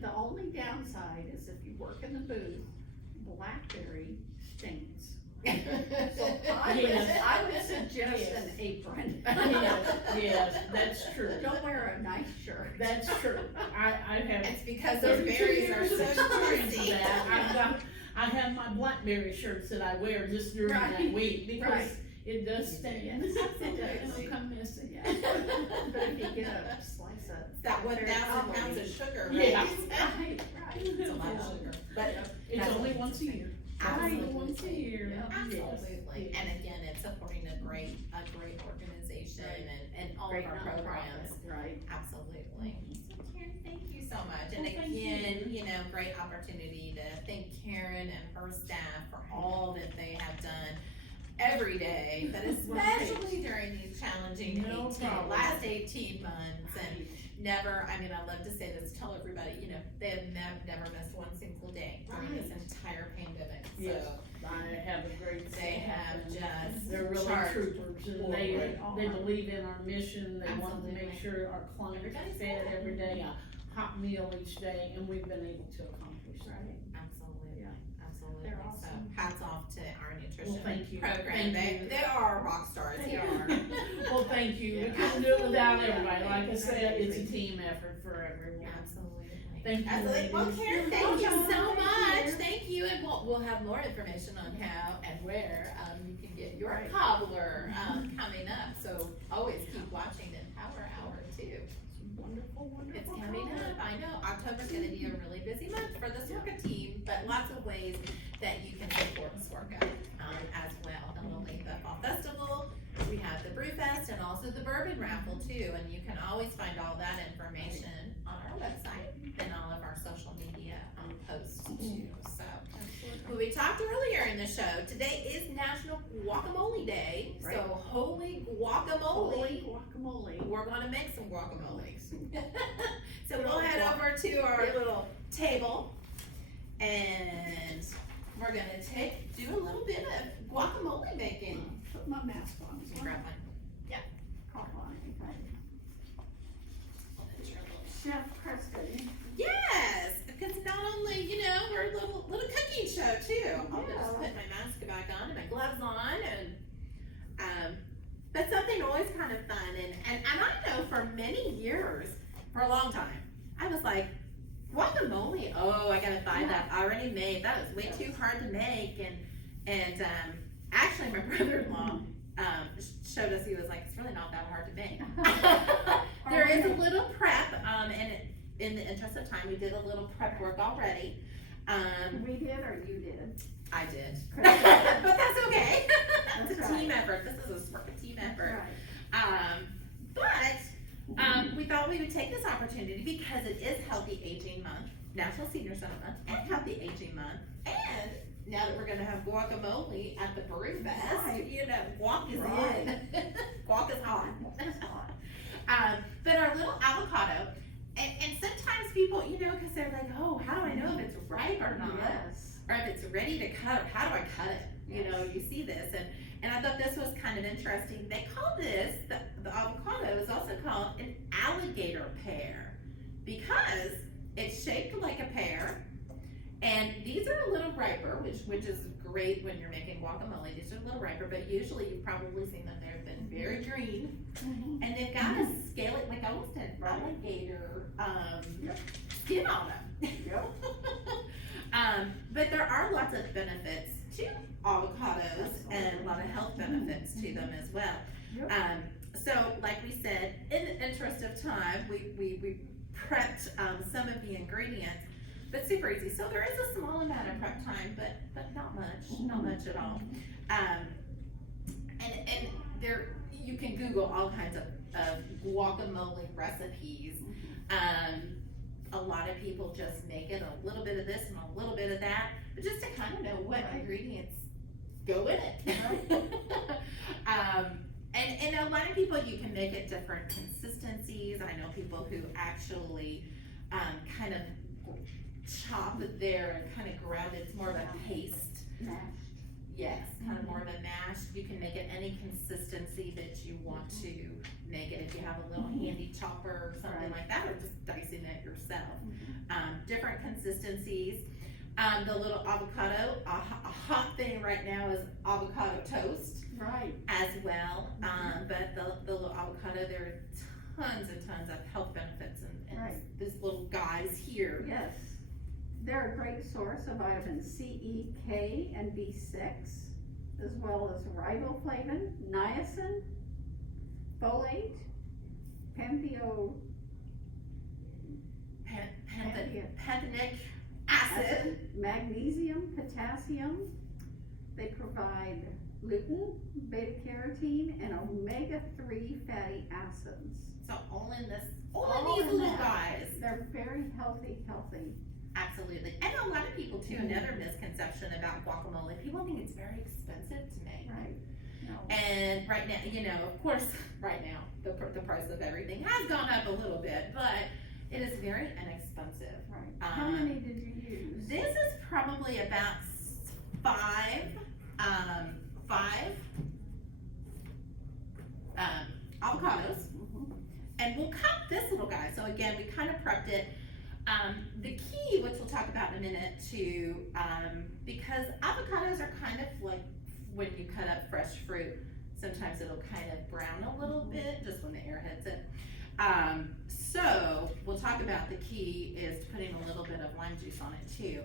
The only downside is if you work in the booth, blackberry stinks. So Yes. I would suggest Yes. an apron. Yes, that's true. Don't wear a nice shirt. That's true. I have It's because those 32 berries are years of so experience juicy. with that. I have my blackberry shirts that I wear just during that Right. week because Right. it does stain. Yes, it does. It'll come missing. Yeah. But if you get a slice of. It's that 1,000 pounds of sugar, right? Yeah. Right, right. It's a lot of sugar, but It's That's only what once a year. Absolutely. Only once a year. Yeah. absolutely, Yes. and again, it's supporting a great organization and all of Great our programs. nonprofit, right. Absolutely. So Karen, thank you so much. And Well, thank again, you know, great opportunity to thank Karen and her staff for all that they have done every day, but especially during these challenging No problem. last 18 months. And never, I mean, I love to say this, tell everybody, you know, they have never missed one single day during this entire pandemic. Yes. So I have a great they staff have and just they're really charged troopers and forward. they believe in our mission. They want to make Absolutely. sure our clients are Everybody's fed fed. every day, a hot meal each day, and we've been able to accomplish that. Right. absolutely, Yeah. absolutely. They're So awesome. hats off to our nutrition Well, thank you. program. Thank you. They are rock stars. They are. Well, thank you. We Yeah. couldn't do it without everybody. Yeah. Like I said, it's a team effort for everyone. Absolutely. Thank you, Absolutely. Well, ladies. Karen, thank you Welcome. so Thank much. you. Thank you, and we'll have more information on how and where you can get your Right. cobbler coming up. So always keep watching the Power Hour too. Wonderful, wonderful. It's coming up. I know October's going to be a really busy month for the Sorka team, but lots of ways that you can support Sorka as well. And we'll leave the Fall Festival. We have the Brew Fest and also the Bourbon Raffle too. And you can always find all that information on our website and all of our social media posts too. So, well, we talked earlier in the show. Today is National Guacamole Day. Right. So holy guacamole. Holy guacamole. We're gonna make some guacamole. So Good we'll old head guac. over to our little table and we're gonna do a little bit of guacamole making. Put my mask on. Can you grab one? Cough on it, okay. I'll put your little- Chef Preston. Yes, because not only, you know, we're a little cooking show too. I'm gonna just put my mask back on and my gloves on and, but something always kind of fun and I know for many years, for a long time, I was like, guacamole, oh, I gotta buy that already made. That is way too hard to make and actually my brother-in-law showed us, he was like, it's really not that hard to make. There is a little prep, and in the interest of time, we did a little prep work already. We did or you did? I did, but that's okay. It's That's a team right. effort. This is a sort of team effort. Right. But we thought we would take this opportunity because it is Healthy Aging Month, National Senior Center Month, and Healthy Aging Month, and now that we're gonna have guacamole at the Brew Fest, Right. you know, guac is Right. in. Guac is hot. That's hot. But our little avocado, and sometimes people, you know, because they're like, oh, how do I know if it's ripe or not? Yes. Or if it's ready to cut, or how do I cut it? You know, you see this, and I thought this was kind of interesting. They call this, the avocado is also called an alligator pear because it's shaped like a pear And these are a little riper, which is great when you're making guacamole. These are a little riper, but usually you've probably seen them. They've been very green, and they've got a scaly, like almost an alligator skin on them. But there are lots of benefits to avocados and a lot of health benefits to them as well. So like we said, in the interest of time, we prepped some of the ingredients, but super easy. So there is a small amount of prep time, but not much at all. And there, you can Google all kinds of guacamole recipes. A lot of people just make it a little bit of this and a little bit of that, but just to kind of know what ingredients go in it. And a lot of people, you can make it different consistencies. I know people who actually kind of chop it there and kind of ground it. It's more of a paste. Mashed. Yes, kind of more of a mash. You can make it any consistency that you want to make it. If you have a little handy chopper or something like that, or just dicing it yourself. Different consistencies. The little avocado, a hot thing right now is avocado toast. Right. As well, but the little avocado, there are tons and tons of health benefits and these little guys here. Yes. They're a great source of vitamin C, E, K, and B6, as well as riboflavin, niacin, folate, Pantothenic acid, magnesium, potassium. They provide gluten, beta carotene, and omega-3 fatty acids. So all in these in little that. guys. They're very healthy. Absolutely. And a lot of people too, another misconception about guacamole, people think it's very expensive to make. Right. No. And right now, you know, of course, right now, the price of everything has gone up a little bit, but it is very inexpensive. Right. How many did you use? This is probably about five avocados. And we'll cut this little guy. So again, we kind of prepped it. The key, which we'll talk about in a minute too, because avocados are kind of like when you cut up fresh fruit, sometimes it'll kind of brown a little bit just when the air hits it. So we'll talk about the key is putting a little bit of lime juice on it too.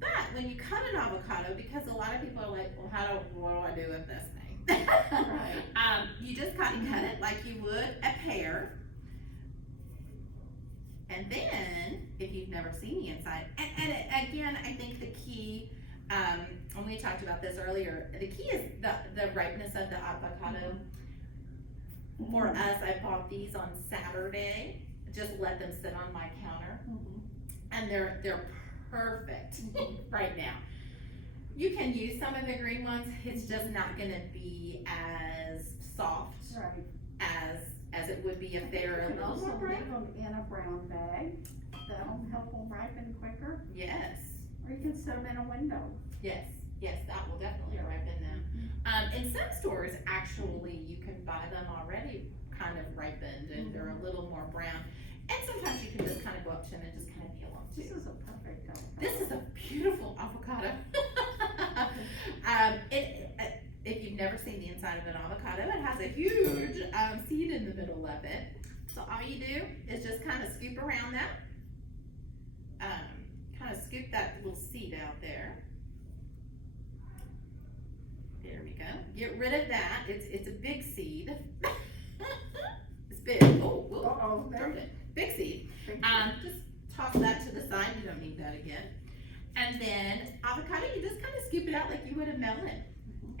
But when you cut an avocado, because a lot of people are like, well, what do I do with this thing? You just kind of cut it like you would a pear. And then, if you've never seen the inside, and again, I think the key, and we talked about this earlier, the key is the ripeness of the avocado. For us, I bought these on Saturday, just let them sit on my counter, and they're perfect right now. You can use some of the green ones, it's just not gonna be as soft as it would be if they're a little more bright. You can also leave them in a brown bag. That'll help them ripen quicker. Yes. Or you can set them in a window. Yes, that will definitely ripen them. In some stores, actually, you can buy them already kind of ripened and they're a little more brown. And sometimes you can just kind of go up to them and just kind of peel them This too. is a perfect avocado. This is a beautiful avocado. If you've never seen the inside of an avocado, it has a huge seed in the middle of it. So all you do is just kind of scoop around that. Kind of scoop that little seed out there. There we go. Get rid of that. It's a big seed. It's big. Oh, whoa. Dropped it. Big seed. Just toss that to the side. You don't need that again. And then avocado, you just kind of scoop it out like you would a melon.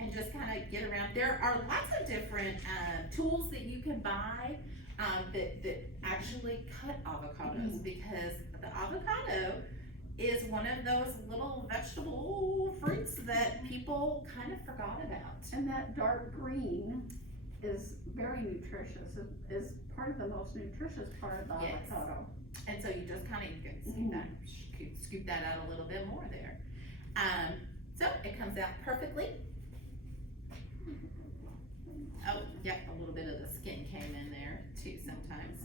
And just kind of get around. There are lots of different tools that you can buy that actually cut avocados because the avocado is one of those little vegetable fruits that people kind of forgot about. And that dark green is very nutritious. It is part of the most nutritious part of the avocado. And so you just kind of scoop that out a little bit more there. So it comes out perfectly. Oh, yep, a little bit of the skin came in there too sometimes.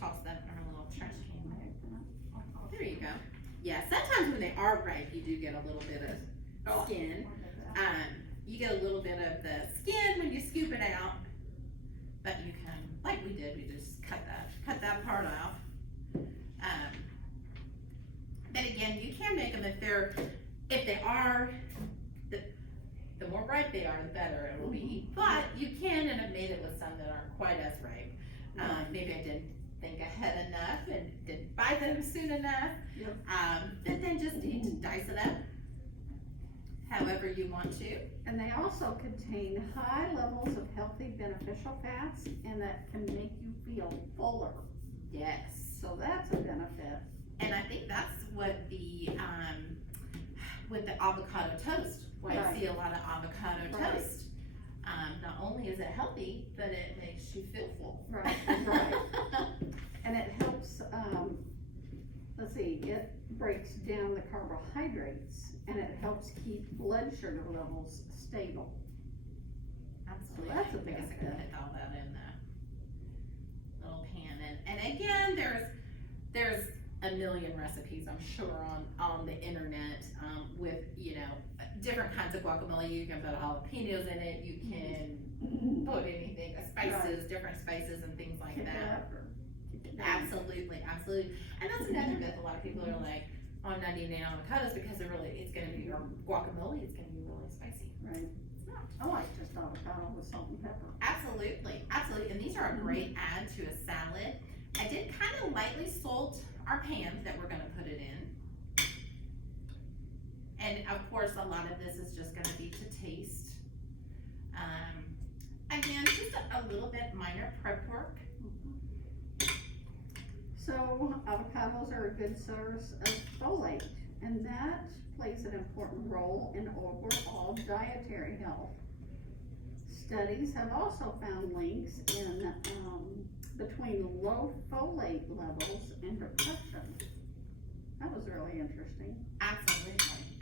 Toss that in our little trash can. There you go. Yeah, sometimes when they are ripe, you do get a little bit of skin. You get a little bit of the skin when you scoop it out, but you can, like we did, we just cut that part off. But again, you can make them if they are, the more ripe they are, the better it will be. But you can, and I've made it with some that aren't quite as ripe. Maybe I didn't think ahead enough and didn't buy them soon enough. Yep. But then just need to dice it up however you want to. And they also contain high levels of healthy beneficial fats, and that can make you feel fuller. Yes. So that's a benefit. And I think that's what with the avocado toast, why Right. I see a lot of avocado Right. toast. Not only is it healthy, but it makes you feel full. Right, right. And it helps, let's see, it breaks down the carbohydrates, and it helps keep blood sugar levels stable. Absolutely. That's a I guess I can benefit. put all that in the little pan. And again, there's a million recipes, I'm sure, on the internet, with, different kinds of guacamole. You can put jalapenos in it, you can put anything, spices, different spices and things like Kick it that. up or kick it down. Absolutely, absolutely. And that's another myth. A lot of people are like, oh, I'm not eating avocados because or guacamole is gonna be really spicy. Right. It's not. I like just avocado with salt and pepper. Absolutely, absolutely. And these are a great add to a salad. I did kind of lightly salt our pans that we're gonna put it in. And of course, a lot of this is just gonna be to taste. Again, just a little bit minor prep work. So avocados are a good source of folate, and that plays an important role in overall dietary health. Studies have also found links in, between low folate levels and depression. That was really interesting. Absolutely,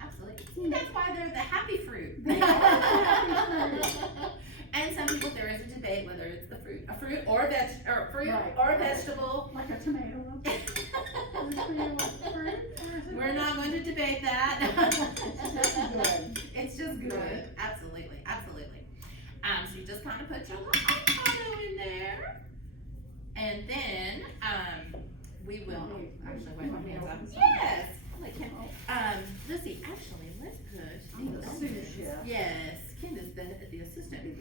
absolutely. See, that's why they're the happy fruit. They are the happy fruit. And some people, there is a debate whether it's a fruit or Right, or a right. vegetable. Like a tomato. Is it for you like fruit, or is it- We're not going to debate that. It's just good. It's just good. Right. Absolutely, absolutely. So you just kind of put your little avocado in there, and then we will actually wipe my hands off. Yes. Like let's see. Actually, let's put I'm the sous onions. chef. Yes, Ken is the assistant.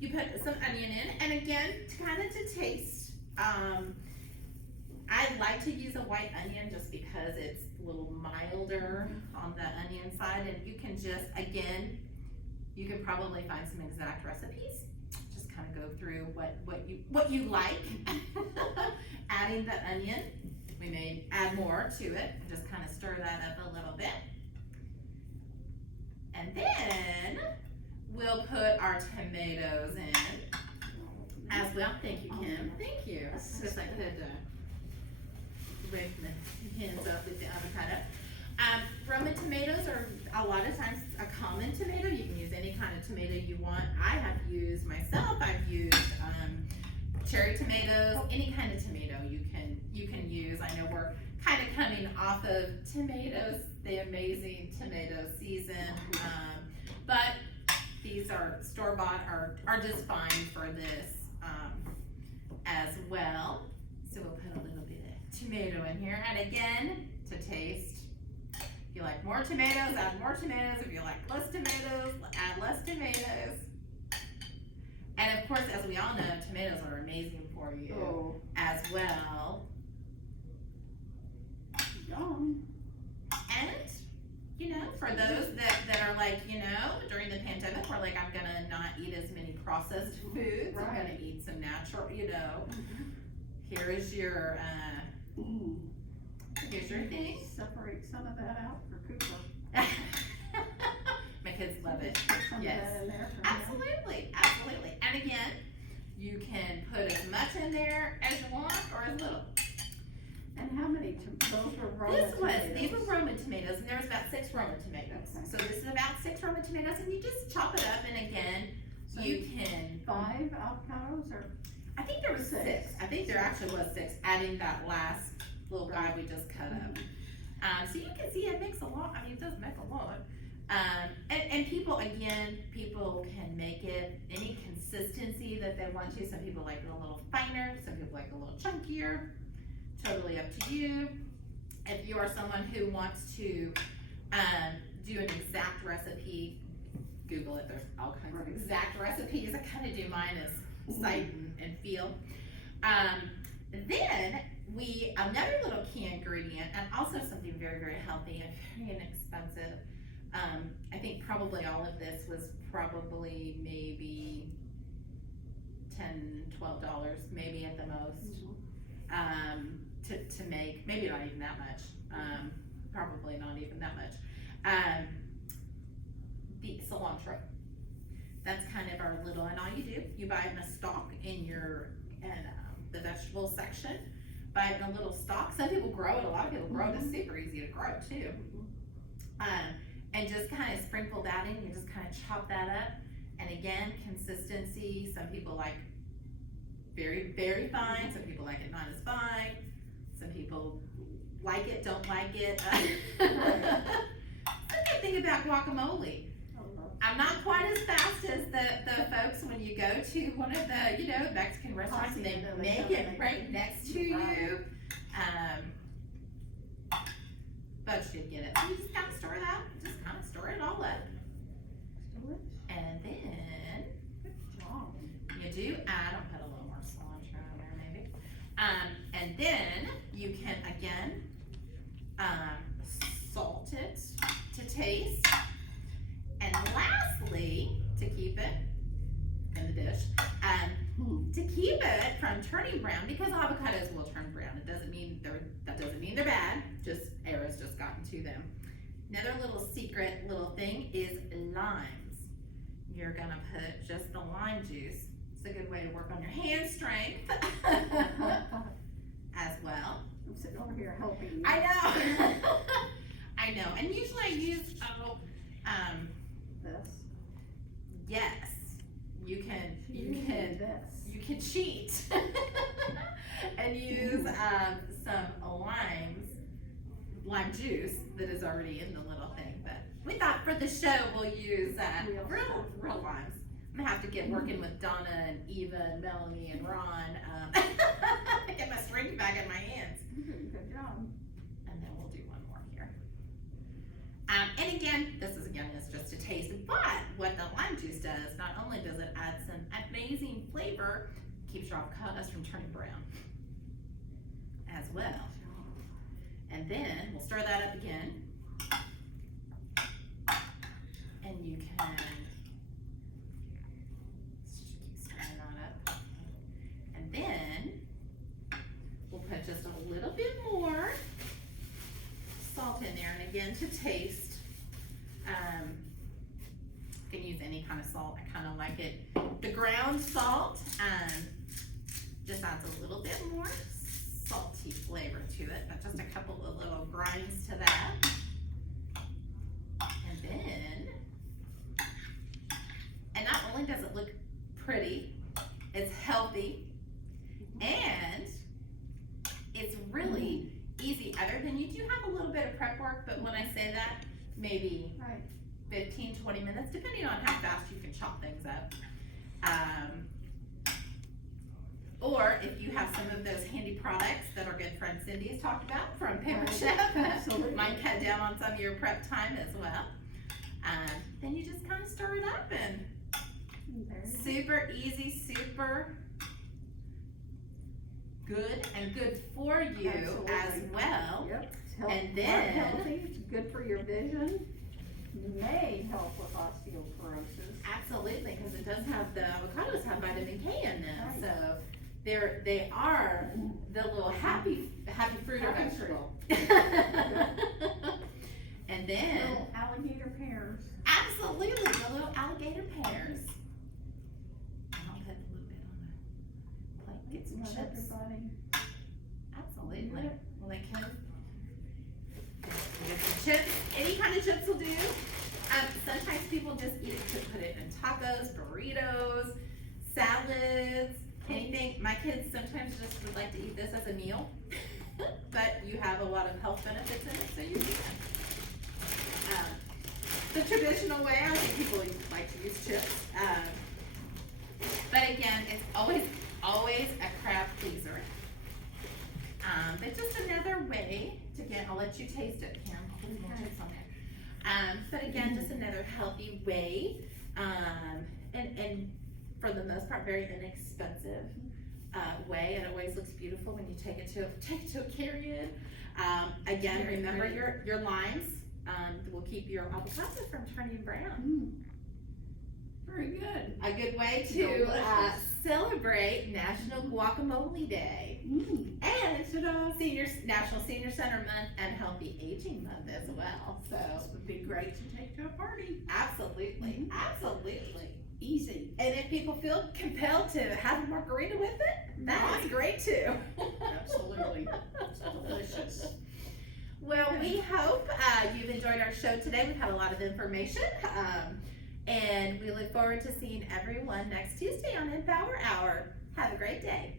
You put some onion in, and again, kind of to taste. I like to use a white onion just because it's a little milder on the onion side, and you can just, again, you can probably find some exact recipes. Just kind of go through what you like. Adding the onion, we may add more to it, and just kind of stir that up a little bit. And then we'll put our tomatoes in as well. Thank you, Kim. Thank you. Because I could wave my hands up with the avocado. Roma tomatoes are a lot of times a common tomato. You can use any kind of tomato you want. I've used cherry tomatoes, any kind of tomato you can use. I know we're kind of coming off of tomatoes, the amazing tomato season, but these are store-bought are just fine for this as well. So we'll put a little bit of tomato in here, and again, to taste. If you like more tomatoes, add more tomatoes. If you like less tomatoes, add less tomatoes. And of course, as we all know, tomatoes are amazing for you Oh, as well. yum. And, for those that are like, during the pandemic, we're like, I'm gonna not eat as many processed foods. I'm gonna Right. eat some natural, Here is your, here's your thing. Separate some of that out for Cooper. My kids love it. Put some of Yes. that in there for him. Absolutely, absolutely. And again, you can put as much in there as you want or as little. And how many, those were Roma tomatoes? These were Roma tomatoes, and there was about 6 Roma tomatoes. Okay. So this is about 6 Roma tomatoes, and you just chop it up, and again, So you can, 5 avocados or? I think there was 6. I think there actually was 6, adding that last little guy we just cut up. So you can see it makes a lot, I mean, it does make a lot. And people, again, people can make it any consistency that they want to. Some people like it a little finer, some people like it a little chunkier, totally up to you. If you are someone who wants to do an exact recipe, Google it, there's all kinds of exact recipes. I kind of do mine as sight and feel. Then another little key ingredient, and also something very, very healthy and very inexpensive. I think probably all of this was probably maybe $10, $12, maybe at the most, to make, maybe not even that much, probably not even that much. The cilantro. That's kind of our little, and all you do, you buy it in a stalk in the vegetable section. Buy it in a little stalk. Some people grow it, a lot of people grow it, it's super easy to grow too. And just kind of sprinkle that in, you just kind of chop that up. And again, consistency, some people like very, very fine, some people like it not as fine, some people like it, don't like it. The good thing about guacamole, I'm not quite as fast as the folks when you go to one of the, Mexican restaurants and they make it right next to you. But you get it. You just kind of stir it out, just kind of stir it all up. And then you do add, I'll put a little more cilantro in there maybe. And then you can again salt it to taste. And lastly, to keep it in the dish, to keep it from turning brown, because avocados will turn brown. That doesn't mean they're bad. Just air has just gotten to them. Another little secret little thing is limes. You're gonna put just the lime juice. It's a good way to work on your hand strength as well. I'm sitting over here helping you. I know. I know. And usually I use This. yes. You can This. cheat and use some lime juice that is already in the little thing. But we thought for the show we'll use real limes. I'm gonna have to get working with Donna and Eva and Melanie and Ron. Get my strength back in my hands. Good job. And then we'll do one more here. And again, this is just a taste, but what the lime juice does, not only does it add some amazing flavor, keeps your avocados from turning brown as well. And then we'll stir that up again. And you can keep stirring that up. And then we'll put just a little bit more salt in there, and again to taste. You can use any kind of salt. I kind of like it. The ground salt just adds a little bit more salty flavor to it, but just a couple of little grinds to that. And not only does it look pretty, it's healthy, and it's really easy. Other than you do have a little bit of prep work, but when I say that, maybe 15-20 minutes, depending on how fast you can chop things up. Or if you have some of those handy products that our good friend Cindy has talked about from Paper Chef, might cut down on some of your prep time as well. Then you just kind of stir it up, and super easy, super good, and good for you as well. Yep. And then healthy, it's good for your vision. May help with osteoporosis. absolutely, because it does have, the avocados have vitamin K in them, Right. so they are the little happy fruit or vegetable. And then Little alligator pears. absolutely the little alligator pears. I'll put a little bit on the plate. Get some Not chips. everybody. Absolutely. Well, they can. Get some chips. Any kind of chips will do. Sometimes people just eat it to put it in tacos, burritos, salads, anything. My kids sometimes just would like to eat this as a meal. but you have a lot of health benefits in it, so you can. The traditional way, I think people like to use chips. But again, it's always a crowd pleaser. But just another way to get, I'll let you taste it, Kim. I'll put some more chips on there. But again, just another healthy way, and for the most part, very inexpensive way. It always looks beautiful when you take it to a carry-in. Again, remember your limes will keep your avocado from turning brown. Very good. A good way to Delicious. celebrate National Guacamole Day and National Senior Center Month and Healthy Aging Month as well. So This would be great to take to a party. absolutely, absolutely. Easy. And if people feel compelled to have a margarita with it, that is great too. Absolutely. It's delicious. Well, we hope you've enjoyed our show today. We've had a lot of information. And we look forward to seeing everyone next Tuesday on Empower Hour. Have a great day.